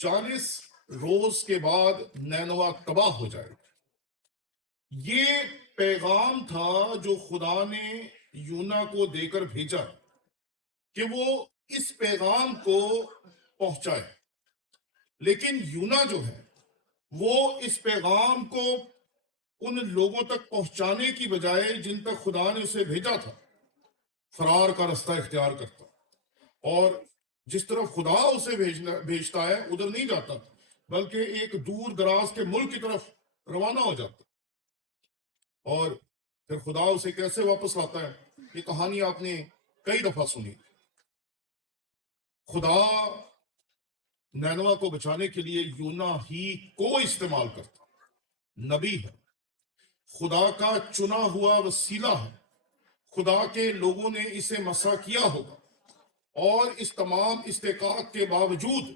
40 روز کے بعد نینوا تباہ ہو جائے گا۔ یہ پیغام تھا جو خدا نے یونا کو دے کر بھیجا کہ وہ اس پیغام کو پہنچائے، لیکن یونا جو ہے وہ اس پیغام کو ان لوگوں تک پہنچانے کی بجائے جن تک خدا نے اسے بھیجا تھا فرار کا رستہ اختیار کرتا، اور جس طرف خدا اسے بھیجتا ہے ادھر نہیں جاتا بلکہ ایک دور دراز کے ملک کی طرف روانہ ہو جاتا۔ اور پھر خدا اسے کیسے واپس لاتا ہے، یہ کہانی آپ نے کئی دفعہ سنی۔ خدا نینوا کو بچانے کے لیے یونا ہی کو استعمال کرتا، نبی ہے، خدا کا چنا ہوا وسیلہ ہے، خدا کے لوگوں نے اسے مسح کیا ہوگا، اور اس تمام استحقاق کے باوجود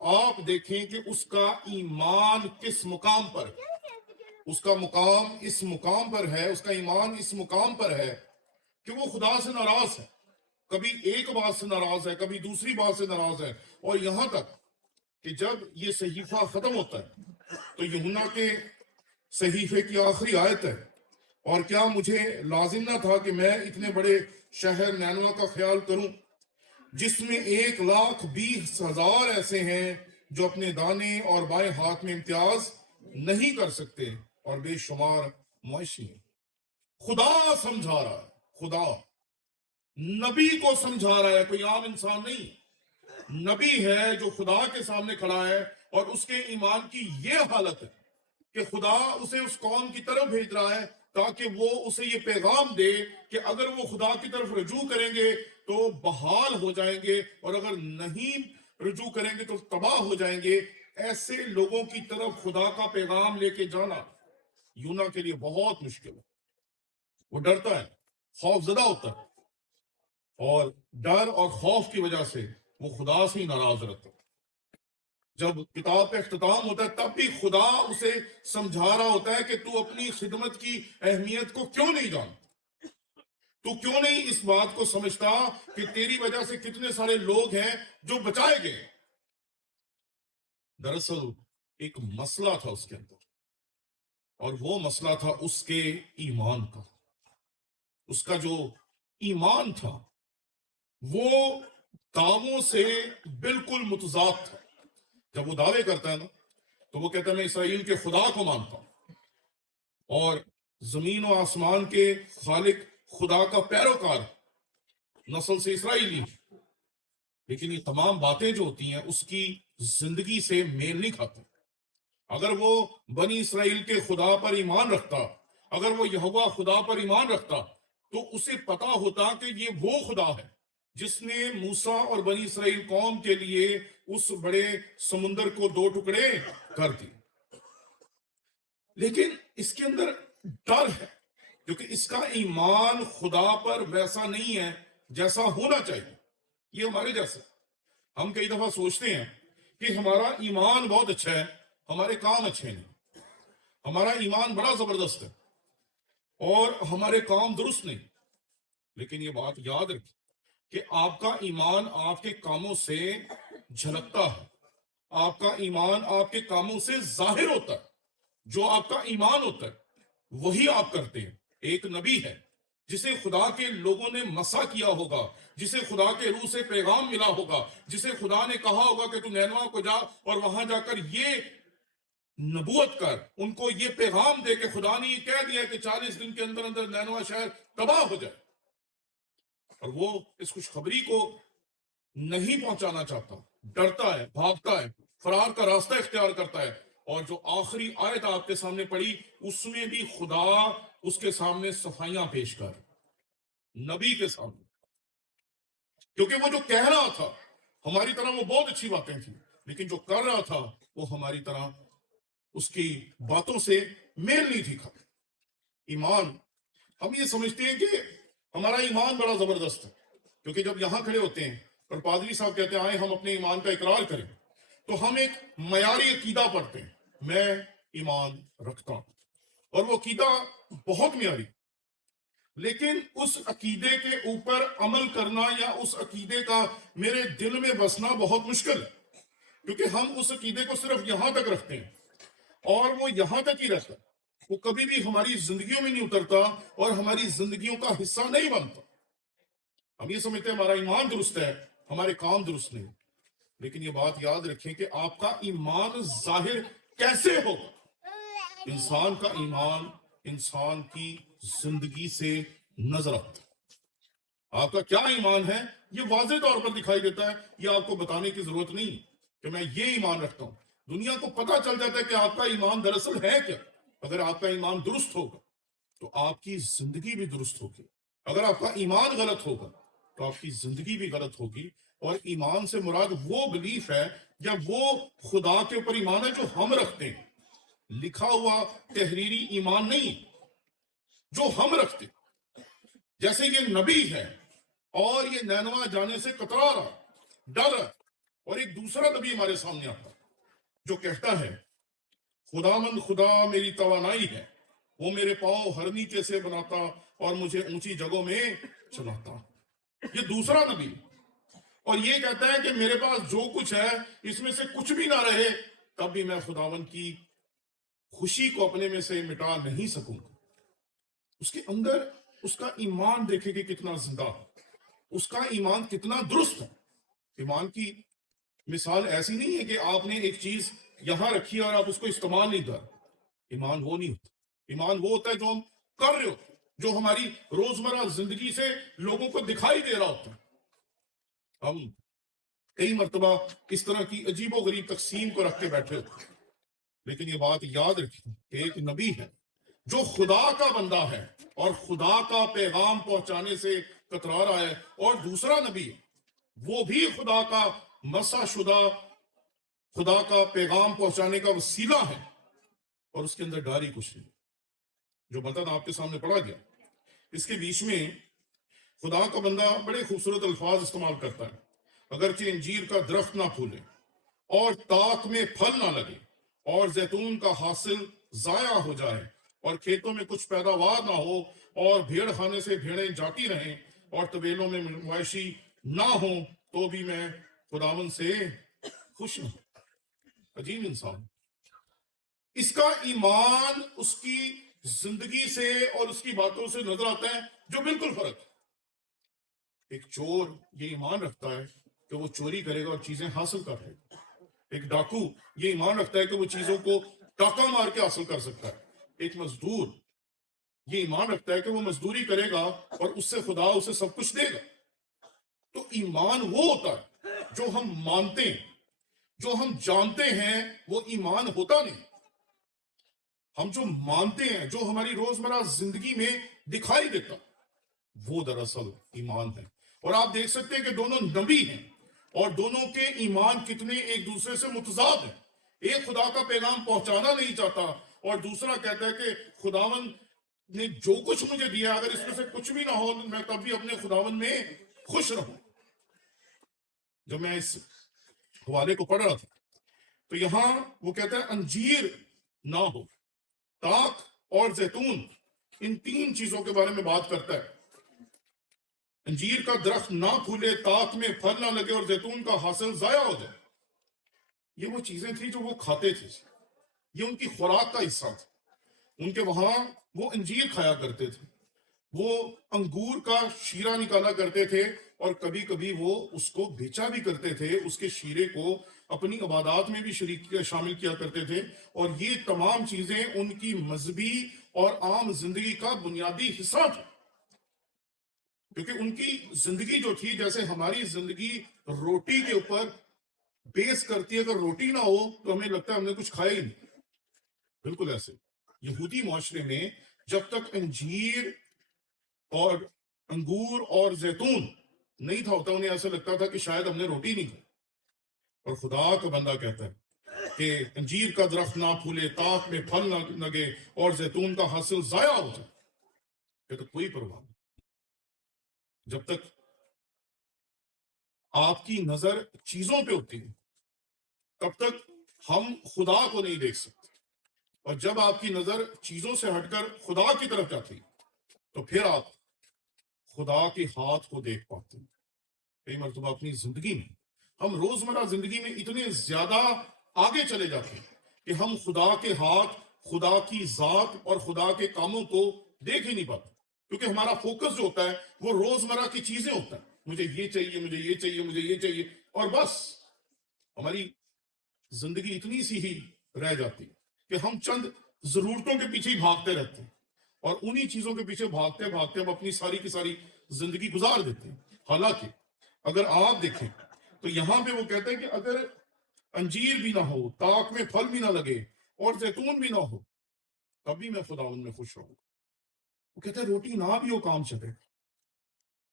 آپ دیکھیں کہ اس کا ایمان کس مقام پر ہے، اس کا مقام اس مقام پر ہے، اس کا ایمان اس مقام پر ہے کہ وہ خدا سے ناراض ہے، کبھی ایک بات سے ناراض ہے، کبھی دوسری بات سے ناراض ہے، اور یہاں تک کہ جب یہ صحیفہ ختم ہوتا ہے تو یوحنا کے صحیفے کی آخری آیت ہے، اور کیا مجھے لازم نہ تھا کہ میں اتنے بڑے شہر نینوا کا خیال کروں جس میں 1,20,000 ایسے ہیں جو اپنے دانے اور بائیں ہاتھ میں امتیاز نہیں کر سکتے، اور بے شمار مویشی ہیں۔ خدا سمجھا رہا ہے، خدا نبی کو سمجھا رہا ہے، کوئی عام انسان نہیں، نبی ہے جو خدا کے سامنے کھڑا ہے، اور اس کے ایمان کی یہ حالت ہے کہ خدا اسے اس قوم کی طرف بھیج رہا ہے تاکہ وہ اسے یہ پیغام دے کہ اگر وہ خدا کی طرف رجوع کریں گے تو بحال ہو جائیں گے، اور اگر نہیں رجوع کریں گے تو تباہ ہو جائیں گے۔ ایسے لوگوں کی طرف خدا کا پیغام لے کے جانا یونا کے لیے بہت مشکل ہے۔ وہ ڈرتا ہے، خوف زدہ ہوتا ہے، اور ڈر اور خوف کی وجہ سے وہ خدا سے ہی ناراض رہتا ہے۔ جب کتاب کا اختتام ہوتا ہے تب بھی خدا اسے سمجھا رہا ہوتا ہے کہ تو اپنی خدمت کی اہمیت کو کیوں نہیں جانتا، تو کیوں نہیں اس بات کو سمجھتا کہ تیری وجہ سے کتنے سارے لوگ ہیں جو بچائے گئے۔ دراصل ایک مسئلہ تھا اس کے اندر، اور وہ مسئلہ تھا اس کے ایمان کا۔ اس کا جو ایمان تھا وہ دعووں سے بالکل متضاد تھا۔ جب وہ دعوے کرتا ہے نا تو وہ کہتا ہے میں اسرائیل کے خدا کو مانتا ہوں اور زمین و آسمان کے خالق خدا کا پیروکار، نسل سے اسرائیلی، لیکن یہ تمام باتیں جو ہوتی ہیں اس کی زندگی سے میل نہیں کھاتی۔ اگر وہ بنی اسرائیل کے خدا پر ایمان رکھتا، اگر وہ یہوہ خدا پر ایمان رکھتا تو اسے پتا ہوتا کہ یہ وہ خدا ہے جس نے موسیٰ اور بنی اسرائیل قوم کے لیے اس بڑے سمندر کو 2 ٹکڑے کر دی۔ لیکن اس کے اندر ڈر ہے کیونکہ اس کا ایمان خدا پر ویسا نہیں ہے جیسا ہونا چاہیے۔ یہ ہمارے جیسا، ہم کئی دفعہ سوچتے ہیں کہ ہمارا ایمان بہت اچھا ہے، ہمارے کام اچھے نہیں، ہمارا ایمان بڑا زبردست ہے اور ہمارے کام درست نہیں۔ لیکن یہ بات یاد رکھیں کہ آپ کا ایمان آپ کے کاموں سے جھلکتا ہے، آپ کا ایمان آپ کے کاموں سے ظاہر ہوتا ہے۔ جو آپ کا ایمان ہوتا ہے وہی آپ کرتے ہیں۔ ایک نبی ہے جسے خدا کے لوگوں نے مسح کیا ہوگا، جسے خدا کے روح سے پیغام ملا ہوگا، جسے خدا نے کہا ہوگا کہ تو نینوا کو جا اور وہاں جا کر یہ نبوت کر، ان کو یہ پیغام دے کہ خدا نے یہ کہہ دیا کہ 40 دن کے اندر اندر نینوا شہر تباہ ہو جائے، اور وہ اس خوشخبری کو نہیں پہنچانا چاہتا، ڈرتا ہے، بھاگتا ہے، فرار کا راستہ اختیار کرتا ہے۔ اور جو آخری آیت آپ کے سامنے پڑھی اس میں بھی خدا اس کے سامنے صفائیاں پیش کر، نبی کے سامنے، کیونکہ وہ جو کہہ رہا تھا ہماری طرح وہ بہت اچھی باتیں تھیں، لیکن جو کر رہا تھا وہ ہماری طرح اس کی باتوں سے میل نہیں تھی کھاتا۔ ایمان، ہم یہ سمجھتے ہیں کہ ہمارا ایمان بڑا زبردست ہے، کیونکہ جب یہاں کھڑے ہوتے ہیں اور پادری صاحب کہتے ہیں آئیں ہم اپنے ایمان کا اقرار کریں، تو ہم ایک معیاری عقیدہ پڑھتے ہیں، میں ایمان رکھتا ہوں، اور وہ عقیدہ بہت معیاری، لیکن اس عقیدے کے اوپر عمل کرنا یا اس عقیدے کا میرے دل میں بسنا بہت مشکل ہے۔ کیونکہ ہم اس عقیدے کو صرف یہاں تک رکھتے ہیں اور وہ یہاں تک ہی رہتا ہے، وہ کبھی بھی ہماری زندگیوں میں نہیں اترتا اور ہماری زندگیوں کا حصہ نہیں بنتا۔ ہم یہ سمجھتے ہیں ہمارا ایمان درست ہے، ہمارے کام درست نہیں، لیکن یہ بات یاد رکھیں کہ آپ کا ایمان ظاہر کیسے ہوگا؟ انسان کا ایمان انسان کی زندگی سے نظر آتا ہے۔ آپ کا کیا ایمان ہے یہ واضح طور پر دکھائی دیتا ہے، یہ آپ کو بتانے کی ضرورت نہیں کہ میں یہ ایمان رکھتا ہوں، دنیا کو پتہ چل جاتا ہے کہ آپ کا ایمان دراصل ہے کیا۔ اگر آپ کا ایمان درست ہوگا تو آپ کی زندگی بھی درست ہوگی، اگر آپ کا ایمان غلط ہوگا تو آپ کی زندگی بھی غلط ہوگی۔ اور ایمان سے مراد وہ بلیف ہے یا وہ خدا کے اوپر ایمان ہے جو ہم رکھتے ہیں، لکھا ہوا تحریری ایمان نہیں جو ہم رکھتے ہیں۔ جیسے یہ نبی ہے اور یہ نینوا جانے سے کترا رہا، ڈر رہا، اور ایک دوسرا نبی ہمارے سامنے آتا جو کہتا ہے خداوند خدا میری توانائی ہے، وہ میرے پاؤں ہر نیچے سے بناتا اور مجھے اونچی جگہوں میں چلاتا۔ یہ دوسرا نبی، اور یہ کہتا ہے کہ میرے پاس جو کچھ ہے اس میں سے کچھ بھی نہ رہے تب بھی میں خداوند کی خوشی کو اپنے میں سے مٹا نہیں سکوں گا۔ اس کے اندر اس کا ایمان دیکھے کہ کتنا زندہ ہے، اس کا ایمان کتنا درست ہے۔ ایمان کی مثال ایسی نہیں ہے کہ آپ نے ایک چیز یہاں رکھی اور آپ اس کو استعمال نہیں کر۔ ایمان وہ نہیں ہوتا، ایمان وہ ہوتا ہے جو ہم کر رہے ہوتے ہیں، جو ہماری روزمرہ زندگی سے لوگوں کو دکھائی دے رہا ہوتا ہے۔ ہم کئی مرتبہ اس طرح کی عجیب و غریب تقسیم کو رکھ کے بیٹھے ہوتے ہیں، لیکن یہ بات یاد رکھیں کہ ایک نبی ہے جو خدا کا بندہ ہے اور خدا کا پیغام پہنچانے سے کترا رہا ہے، اور دوسرا نبی وہ بھی خدا کا مسح شدہ، خدا کا پیغام پہنچانے کا وسیلہ ہے، اور اس کے اندر ڈر ہی کچھ نہیں۔ جو متن آپ کے سامنے پڑھا گیا اس کے بیچ میں خدا کا بندہ بڑے خوبصورت الفاظ استعمال کرتا ہے۔ اگرچہ انجیر کا درخت نہ پھولے اور تاک میں پھل نہ لگے اور زیتون کا حاصل ضائع ہو جائے اور کھیتوں میں کچھ پیداوار نہ ہو اور بھیڑ خانے سے بھیڑیں جاتی رہیں اور طویلوں میں مویشی نہ ہوں تو بھی میں خداوند سے خوش ہوں۔ عجیب انسان، اس کا ایمان اس کی زندگی سے اور اس کی باتوں سے نظر آتا ہے جو بالکل فرق ہے۔ ایک چور یہ ایمان رکھتا ہے کہ وہ چوری کرے گا اور چیزیں حاصل کر لے گا۔ ایک ڈاکو یہ ایمان رکھتا ہے کہ وہ چیزوں کو ڈاکہ مار کے حاصل کر سکتا ہے۔ ایک مزدور یہ ایمان رکھتا ہے کہ وہ مزدوری کرے گا اور اس سے خدا اسے سب کچھ دے گا۔ تو ایمان وہ ہوتا ہے جو ہم مانتے ہیں، جو ہم جانتے ہیں، وہ ایمان ہوتا نہیں۔ ہم جو مانتے ہیں، جو ہماری روزمرہ زندگی میں دکھائی دیتا، وہ دراصل ایمان ہے۔ اور آپ دیکھ سکتے ہیں کہ دونوں نبی ہیں اور دونوں کے ایمان کتنے ایک دوسرے سے متضاد ہیں۔ ایک خدا کا پیغام پہنچانا نہیں چاہتا اور دوسرا کہتا ہے کہ خداوند نے جو کچھ مجھے دیا اگر اس میں سے کچھ بھی نہ ہو میں تب بھی اپنے خداوند میں خوش رہوں۔ جب میں اس حوالے کو پڑھ رہا تھا تو یہاں وہ کہتا ہے انجیر نہ ہو، تاک اور زیتون، ان تین چیزوں کے بارے میں بات کرتا ہے۔ انجیر کا درخت نہ پھولے، تاک میں پھل نہ لگے اور زیتون کا حاصل ضائع ہو جائے۔ یہ وہ چیزیں تھیں جو وہ کھاتے تھے، یہ ان کی خوراک کا حصہ تھا۔ ان کے وہاں وہ انجیر کھایا کرتے تھے، وہ انگور کا شیرہ نکالا کرتے تھے اور کبھی کبھی وہ اس کو بیچا بھی کرتے تھے، اس کے شیرے کو اپنی عبادات میں بھی شامل کیا کرتے تھے۔ اور یہ تمام چیزیں ان کی مذہبی اور عام زندگی کا بنیادی حصہ تھا، کیونکہ ان کی زندگی جو تھی جیسے ہماری زندگی روٹی کے اوپر بیس کرتی ہے، اگر روٹی نہ ہو تو ہمیں لگتا ہے ہم نے کچھ کھایا ہی نہیں۔ بالکل ایسے یہودی معاشرے میں جب تک انجیر اور انگور اور زیتون نہیں تھا ہوتا، انہیں ایسا لگتا تھا کہ شاید ہم نے روٹی نہیں کھائی۔ اور خدا کا بندہ کہتا ہے کہ انجیر کا درخت نہ پھولے، تاک میں پھل نہ لگے اور زیتون کا حاصل ضائع ہو جائے، یہ تو کوئی پرواہ نہیں۔ جب تک آپ کی نظر چیزوں پہ ہوتی ہے تب تک ہم خدا کو نہیں دیکھ سکتے، اور جب آپ کی نظر چیزوں سے ہٹ کر خدا کی طرف جاتی تو پھر آپ خدا کے ہاتھ کو دیکھ پاتے ہیں۔ کئی مرتبہ اپنی زندگی میں ہم روزمرہ زندگی میں اتنے زیادہ آگے چلے جاتے ہیں کہ ہم خدا کے ہاتھ، خدا کی ذات اور خدا کے کاموں کو دیکھ ہی نہیں پاتے، کیونکہ ہمارا فوکس جو ہوتا ہے وہ روزمرہ کی چیزیں ہوتا ہے، مجھے یہ چاہیے، مجھے یہ چاہیے، مجھے یہ چاہیے، اور بس ہماری زندگی اتنی سی ہی رہ جاتی ہے کہ ہم چند ضرورتوں کے پیچھے ہی بھاگتے رہتے ہیں، اور انہی چیزوں کے پیچھے بھاگتے بھاگتے ہم اپنی ساری کی ساری زندگی گزار دیتے ہیں۔ حالانکہ اگر آپ دیکھیں تو یہاں پہ وہ کہتے ہیں کہ اگر انجیر بھی نہ ہو، تاک میں پھل بھی نہ لگے اور زیتون بھی نہ ہو، تب بھی میں خداوند میں خوش رہوں گا۔ وہ کہتے ہیں روٹی نہ بھی ہو کام چلے۔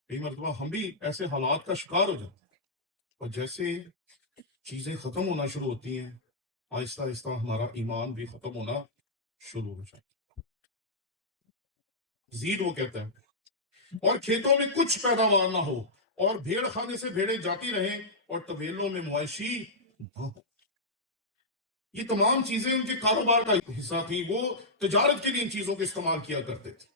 کئی مرتبہ ہم بھی ایسے حالات کا شکار ہو جاتے ہیں، اور جیسے چیزیں ختم ہونا شروع ہوتی ہیں، آہستہ آہستہ ہمارا ایمان بھی ختم ہونا شروع ہو جاتا ہے۔ زید وہ کہتا ہے اور کھیتوں میں کچھ پیداوار نہ ہو، اور بھیڑ خانے سے بھیڑیں جاتی رہیں، اور طویلوں میں مویشی نہ ہو۔ یہ تمام چیزیں ان کے کاروبار کا حصہ تھی، وہ تجارت کے لیے ان چیزوں کو استعمال کیا کرتے تھے،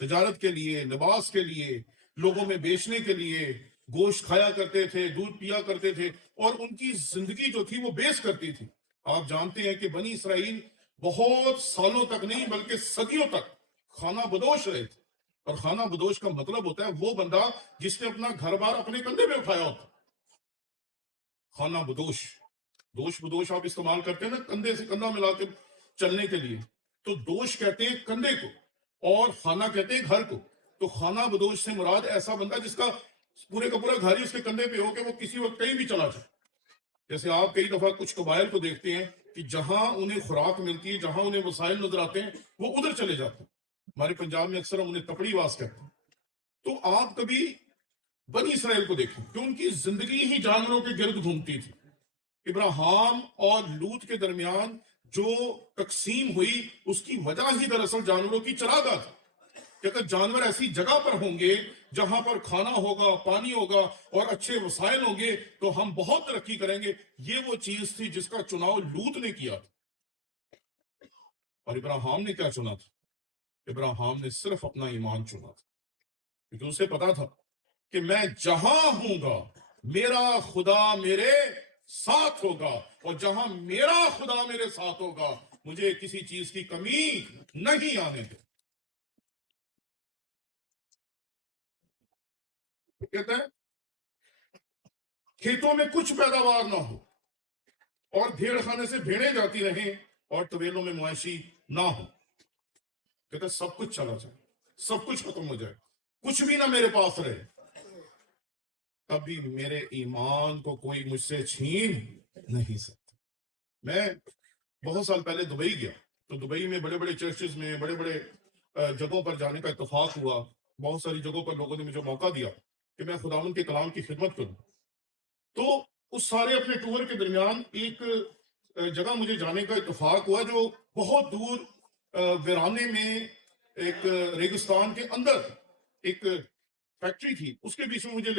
تجارت کے لیے، لباس کے لیے، لوگوں میں بیچنے کے لیے، گوشت کھایا کرتے تھے، دودھ پیا کرتے تھے، اور ان کی زندگی جو تھی وہ بیس کرتی تھی۔ آپ جانتے ہیں کہ بنی اسرائیل بہت سالوں تک نہیں بلکہ صدیوں تک خانہ بدوش رہے تھے، اور خانہ بدوش کا مطلب ہوتا ہے وہ بندہ جس نے اپنا گھر بار اپنے کندھے پہ اٹھایا ہوتا۔ خانہ بدوش، دوش بدوش آپ استعمال کرتے ہیں نا کندھے سے کندھا ملا کے چلنے کے لیے، تو دوش کہتے ہیں کندھے کو، اور خانہ کہتے ہیں گھر کو۔ تو خانہ بدوش سے مراد ایسا بندہ جس کا پورے کا پورا گھر ہی اس کے کندھے پہ ہو کہ وہ کسی وقت کہیں بھی چلا جائے۔ جیسے آپ کئی دفعہ کچھ قبائل کو دیکھتے ہیں کہ جہاں انہیں خوراک ملتی ہے، جہاں انہیں وسائل نظر آتے ہیں، وہ ادھر چلے جاتے ہیں۔ ہمارے پنجاب میں اکثر ہم انہیں تپڑی واس کہتے ہیں۔ تو آپ کبھی بنی اسرائیل کو دیکھیں کہ ان کی زندگی ہی جانوروں کے گرد گھومتی تھی۔ ابراہیم اور لوط کے درمیان جو تقسیم ہوئی اس کی وجہ ہی دراصل جانوروں کی چراگاہ تھی، کہ اگر جانور ایسی جگہ پر ہوں گے جہاں پر کھانا ہوگا، پانی ہوگا اور اچھے وسائل ہوں گے تو ہم بہت ترقی کریں گے۔ یہ وہ چیز تھی جس کا چناؤ لوط نے کیا تھا۔ اور ابراہیم نے کیا چنا تھا؟ ابراہیم نے صرف اپنا ایمان چنا تھا، کیونکہ اسے پتا تھا کہ میں جہاں ہوں گا میرا خدا میرے ساتھ ہوگا، اور جہاں میرا خدا میرے ساتھ ہوگا مجھے کسی چیز کی کمی نہیں آنے دے۔ کہتے ہیں کھیتوں میں کچھ پیداوار نہ ہو، اور بھیڑ خانے سے بھیڑیں جاتی رہیں، اور طویلوں میں مویشی نہ ہو۔ کہتے ہیں سب کچھ چلا جائے، سب کچھ ختم ہو جائے، کچھ بھی نہ میرے پاس رہے، تب بھی میرے ایمان کو کوئی مجھ سے چھین نہیں سکتا۔ میں بہت سال پہلے دبئی گیا، تو دبئی میں بڑے بڑے چرچز میں، بڑے بڑے جگہوں پر جانے کا اتفاق ہوا۔ بہت ساری جگہوں پر لوگوں نے مجھے موقع دیا کہ میں خداوند کے کلام کی خدمت کروں۔ تو اس سارے اپنے ٹور کے درمیان ایک جگہ مجھے جانے کا اتفاق ہوا جو بہت دور ویرانے میں ایک ریگستان کے اندر ایک فیکٹری تھی، اس کے بیچ میں مجھے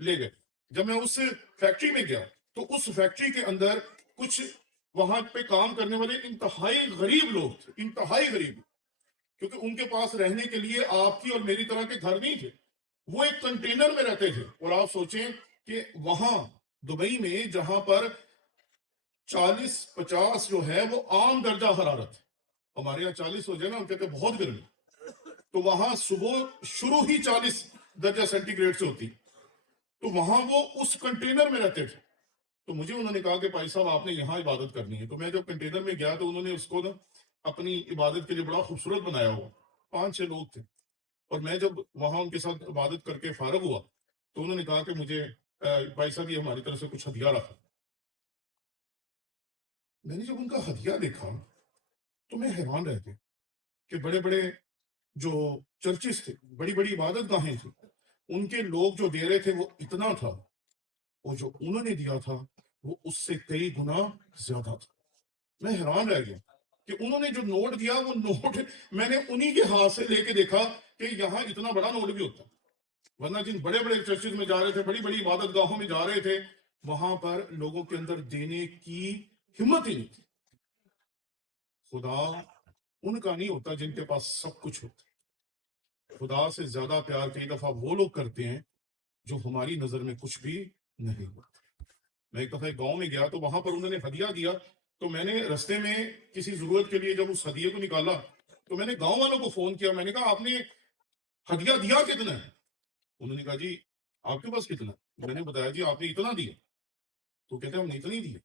لے گئے۔ جب میں اس فیکٹری میں گیا تو اس فیکٹری کے اندر کچھ وہاں پہ کام کرنے والے انتہائی غریب لوگ تھے، انتہائی غریب، کیونکہ ان کے پاس رہنے کے لیے آپ کی اور میری طرح کے گھر نہیں تھے، وہ ایک کنٹینر میں رہتے تھے۔ اور آپ سوچیں کہ وہاں دبئی میں جہاں پر 40-50 جو ہے وہ عام درجہ حرارت، ہمارے یہاں 40 ہو جائے نا ہم کہتے ہیں بہت گرمی، تو وہاں صبح شروع ہی 40 درجہ سینٹی گریڈ سے ہوتی، تو وہاں وہ اس کنٹینر میں رہتے تھے۔ تو مجھے انہوں نے کہا کہ بھائی صاحب آپ نے یہاں عبادت کرنی ہے۔ تو میں جب کنٹینر میں گیا تو انہوں نے اس کو نا اپنی عبادت کے لیے بڑا خوبصورت بنایا ہوا، 5-6 لوگ تھے، اور میں جب وہاں ان کے ساتھ عبادت کر کے فارغ ہوا تو انہوں نے کہا کہ مجھے بھائی صاحب یہ ہماری طرف سے کچھ ہدیہ رکھا۔ میں نے جب ان کا ہدیہ دیکھا تو میں حیران رہ گیا کہ بڑے بڑے جو چرچز تھے، بڑی بڑی عبادت گاہیں تھیں، ان کے لوگ جو دے رہے تھے وہ اتنا تھا، اور جو انہوں نے دیا تھا وہ اس سے کئی گنا زیادہ تھا۔ میں حیران رہ گیا کہ انہوں نے جو نوٹ دیا وہ نوٹ میں نے انہی کے ہاتھ سے لے کے دیکھا کہ یہاں اتنا بڑا نوٹ بھی ہوتا، ورنہ جن بڑے بڑے چرچز میں جا رہے تھے، بڑی بڑی عبادت گاہوں میں جا رہے تھے، وہاں پر لوگوں کے اندر دینے کی ہمت ہی نہیں تھی۔ خدا ان کا نہیں ہوتا جن کے پاس سب کچھ ہوتا۔ خدا سے زیادہ پیار کئی دفعہ وہ لوگ کرتے ہیں جو ہماری نظر میں کچھ بھی نہیں ہوتا۔ میں ایک دفعہ ایک گاؤں میں گیا تو وہاں پر انہوں نے ہدیہ دیا، تو میں نے رستے میں کسی ضرورت کے لیے جب اس ہدیے کو نکالا تو میں نے گاؤں والوں کو فون کیا، میں نے کہا آپ نے ہدیہ دیا کتنا ہے؟ انہوں نے کہا جی آپ کے پاس کتنا ہے؟ میں نے بتایا جی آپ نے اتنا دیا، تو کہتے ہیں ہم نے اتنا ہی دیا۔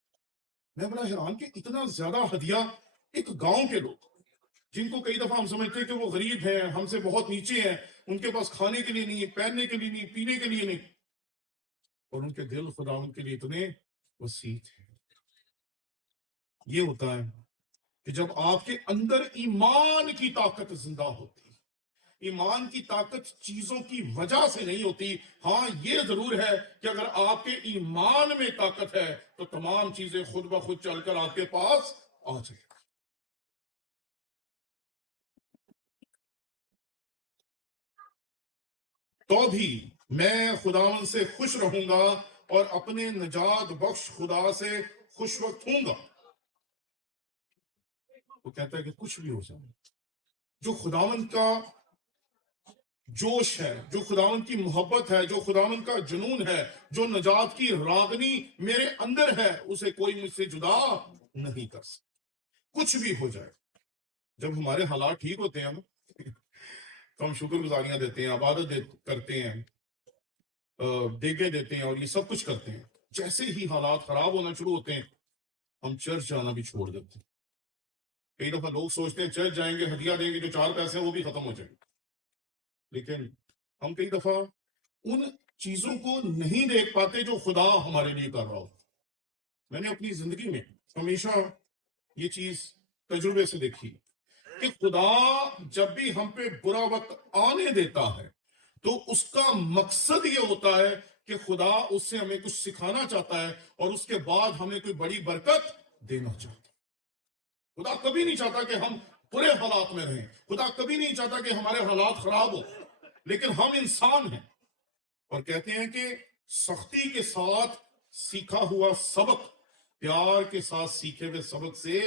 میں بڑا حیران کہ اتنا زیادہ ہدیہ ایک گاؤں کے لوگ جن کو کئی دفعہ ہم سمجھتے ہیں کہ وہ غریب ہیں، ہم سے بہت نیچے ہیں، ان کے پاس کھانے کے لیے نہیں ہے، پہننے کے لیے نہیں، پینے کے لیے نہیں، اور ان کے دل خداوند کے لیے اتنے وسیع تھے۔ یہ ہوتا ہے کہ جب آپ کے اندر ایمان کی طاقت زندہ ہوتی، ایمان کی طاقت چیزوں کی وجہ سے نہیں ہوتی، ہاں یہ ضرور ہے کہ اگر آپ کے ایمان میں طاقت ہے تو تمام چیزیں خود بخود چل کر آپ کے پاس آ جائیں۔ تو بھی میں خداوند سے خوش رہوں گا اور اپنے نجات بخش خدا سے خوش وقت ہوں گا۔ وہ کہتا ہے کہ کچھ بھی ہو جائے، جو خداوند کا جوش ہے، جو خداوند کی محبت ہے، جو خداوند کا جنون ہے، جو نجات کی راگنی میرے اندر ہے، اسے کوئی مجھ سے جدا نہیں کر سکتا، کچھ بھی ہو جائے۔ جب ہمارے حالات ٹھیک ہوتے ہیں تو ہم شکر گزاریاں دیتے ہیں، عبادت کرتے ہیں، دیگے دیتے ہیں اور یہ سب کچھ کرتے ہیں۔ جیسے ہی حالات خراب ہونا شروع ہوتے ہیں ہم چرچ جانا بھی چھوڑ دیتے ہیں۔ کئی دفعہ لوگ سوچتے ہیں چرچ جائیں گے، ہدیہ دیں گے، جو 4 پیسے ہیں وہ بھی ختم ہو جائیں گے، لیکن ہم کئی دفعہ ان چیزوں کو نہیں دیکھ پاتے جو خدا ہمارے لیے کر رہا ہو۔ میں نے اپنی زندگی میں ہمیشہ یہ چیز تجربے سے دیکھی کہ خدا جب بھی ہم پہ برا وقت آنے دیتا ہے تو اس کا مقصد یہ ہوتا ہے کہ خدا اس سے ہمیں کچھ سکھانا چاہتا ہے اور اس کے بعد ہمیں کوئی بڑی برکت دینا چاہتا ہے۔ خدا کبھی نہیں چاہتا کہ ہم برے حالات میں رہیں، خدا کبھی نہیں چاہتا کہ ہمارے حالات خراب ہو، لیکن ہم انسان ہیں اور کہتے ہیں کہ سختی کے ساتھ سیکھا ہوا سبق پیار کے ساتھ سیکھے ہوئے سبق سے